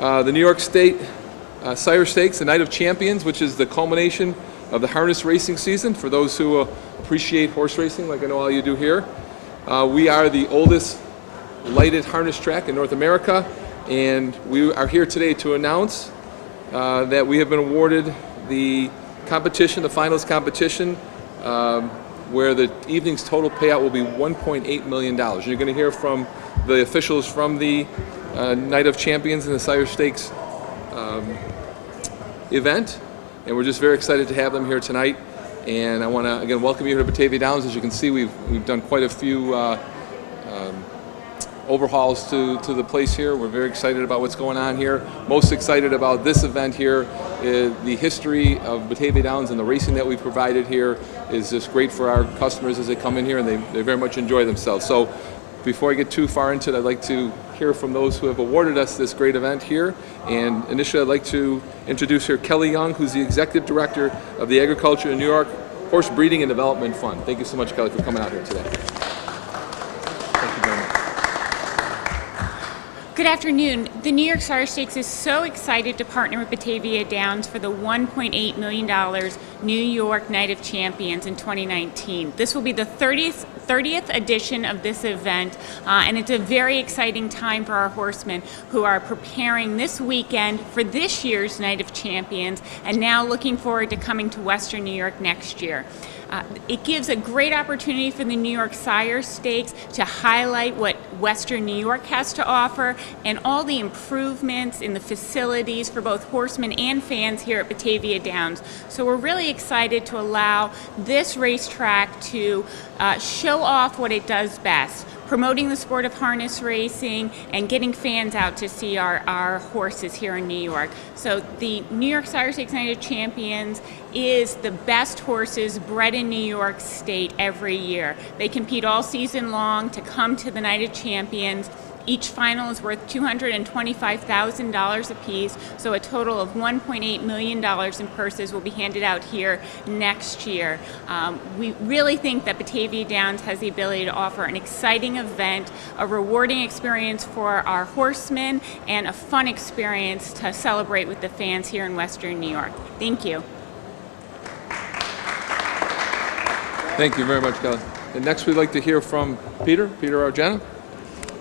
the New York State Sire Stakes, the Night of Champions, which is the culmination of the harness racing season for those who appreciate horse racing, like I know all you do here. We are the oldest lighted harness track in North America, and we are here today to announce that we have been awarded the competition, the finals competition, where the evening's total payout will be $1.8 million. You're going to hear from the officials from the Night of Champions and the Sire Stakes event, and we're just very excited to have them here tonight. And I want to again welcome you here to Batavia Downs. As you can see, we've done quite a few overhauls to the place here. We're very excited about what's going on here. Most excited about this event here. The history of Batavia Downs and the racing that we've provided here is just great for our customers as they come in here, and they very much enjoy themselves. So before I get too far into it, I'd like to hear from those who have awarded us this great event here. And initially I'd like to introduce here Kelly Young, who's the Executive Director of the Agriculture in New York Horse Breeding and Development Fund. Thank you so much, Kelly, for coming out here today. Thank you very much. Good afternoon. The New York Sire Stakes is so excited to partner with Batavia Downs for the $1.8 million New York Night of Champions in 2019. This will be the 30th edition of this event, and it's a very exciting time for our horsemen who are preparing this weekend for this year's Night of Champions and now looking forward to coming to Western New York next year. It gives a great opportunity for the New York Sire Stakes to highlight what Western New York has to offer and all the improvements in the facilities for both horsemen and fans here at Batavia Downs. So we're really excited to allow this racetrack to show off what it does best, promoting the sport of harness racing and getting fans out to see our horses here in New York. So the New York Sire Stakes Night of Champions is the best horses bred in New York State every year. They compete all season long to come to the Night of Champions. Each final is worth $225,000 apiece, so a total of $1.8 million in purses will be handed out here next year. We really think that Batavia Downs has the ability to offer an exciting event, a rewarding experience for our horsemen, and a fun experience to celebrate with the fans here in Western New York. Thank you. Thank you very much, Kelly. And next we'd like to hear from Peter Argena.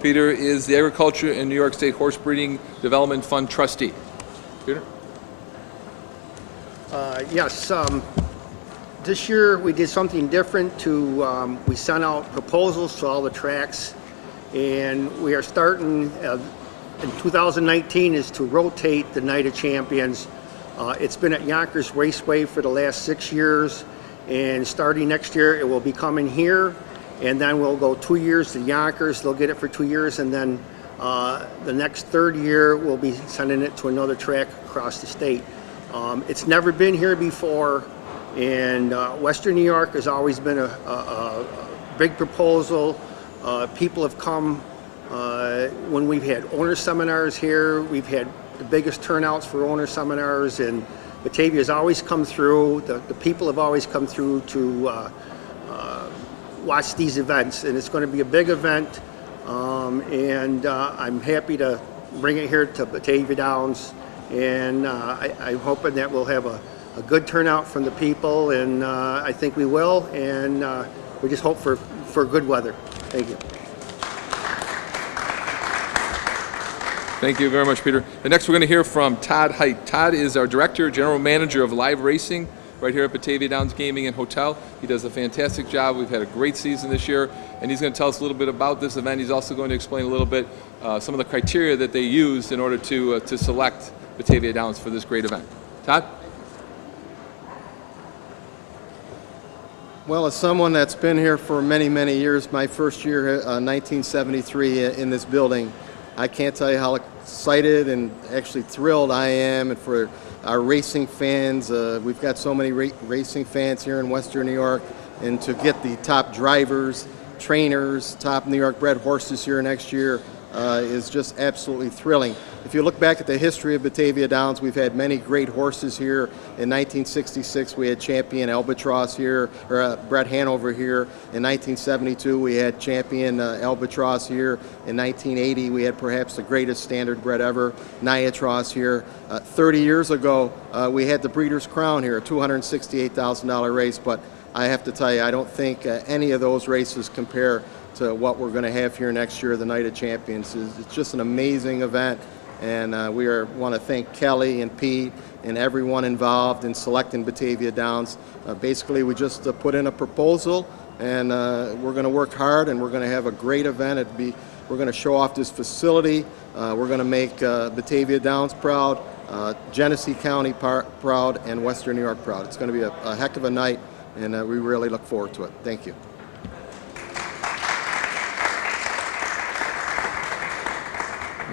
Peter is the Agriculture and New York State Horse Breeding Development Fund trustee. Peter? Yes. This year we did something different. We sent out proposals to all the tracks, and we are starting in 2019 is to rotate the Night of Champions. It's been at Yonkers Raceway for the last 6 years, and starting next year it will be coming here. And then we'll go 2 years to Yonkers. They'll get it for 2 years, and then the next third year we'll be sending it to another track across the state. It's never been here before, and Western New York has always been a big proposal. People have come when we've had owner seminars here. We've had the biggest turnouts for owner seminars, and Batavia's always come through. The people have always come through to watch these events, and it's going to be a big event, and I'm happy to bring it here to Batavia Downs, and I'm hoping that we'll have a good turnout from the people, and I think we will, and we just hope for good weather. Thank you. Thank you very much, Peter. And next we're going to hear from Todd Height. Todd is our Director, General Manager of Live Racing right here at Batavia Downs Gaming and Hotel. He does a fantastic job. We've had a great season this year, and he's going to tell us a little bit about this event. He's also going to explain a little bit some of the criteria that they used in order to select Batavia Downs for this great event. Todd? Well, as someone that's been here for many, many years, my first year, 1973, in this building, I can't tell you how excited and actually thrilled I am, and for our racing fans. We've got so many racing fans here in Western New York, and to get the top drivers, trainers, top New York bred horses here next year is just absolutely thrilling. if you look back at the history of Batavia Downs, we've had many great horses here. In 1966, we had champion Albatross here, or Bred Hanover here. In 1972, we had champion Albatross here. In 1980, we had perhaps the greatest standard bred ever, Niatross here. 30 years ago, we had the Breeders' Crown here, a $268,000 race, but I have to tell you, I don't think any of those races compare to what we're going to have here next year, the Night of Champions. It's just an amazing event, and we want to thank Kelly and Pete and everyone involved in selecting Batavia Downs. Basically, we just put in a proposal, and we're going to work hard, and we're going to have a great event. We're going to show off this facility. We're going to make Batavia Downs proud, Genesee County proud, and Western New York proud. It's going to be a heck of a night, and we really look forward to it. Thank you.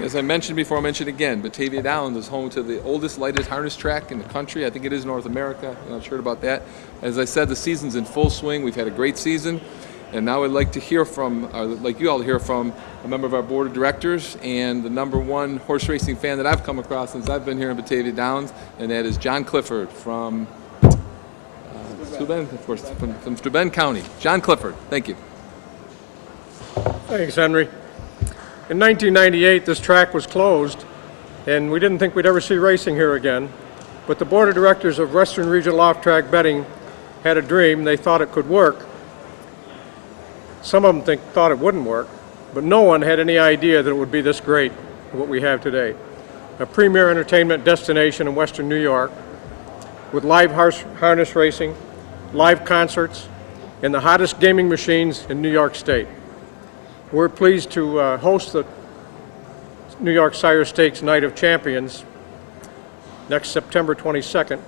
As I mentioned before, I'll mention again, Batavia Downs is home to the oldest lighted harness track in the country. I think it is North America. I'm not sure about that. As I said, the season's in full swing. We've had a great season. And now I'd like to hear from, like you all to hear from, a member of our board of directors and the #1 horse racing fan that I've come across since I've been here in Batavia Downs, and that is John Clifford from Steuben, of course, from Steuben County. John Clifford, thank you. Thanks, Henry. In 1998, this track was closed, and we didn't think we'd ever see racing here again. But the board of directors of Western Regional Off-Track Betting had a dream. They thought it could work. Some of them thought it wouldn't work, but no one had any idea that it would be this great, what we have today. A premier entertainment destination in Western New York with live harness racing, live concerts, and the hottest gaming machines in New York State. We're pleased to host the New York Sire Stakes Night of Champions next September 22nd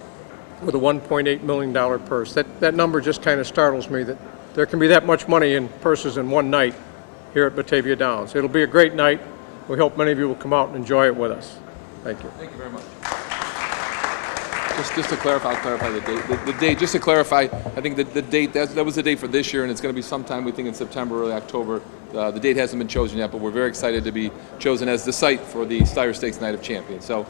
with a $1.8 million purse. That number just kind of startles me, that there can be that much money in purses in one night here at Batavia Downs. It'll be a great night. We hope many of you will come out and enjoy it with us. Thank you. Thank you very much. Just to clarify, I'll clarify the date. The date, just to clarify, I think the date, that was the date for this year, and it's going to be sometime, we think, in September, early October. The date hasn't been chosen yet, but we're very excited to be chosen as the site for the Sire Stakes Night of Champions. So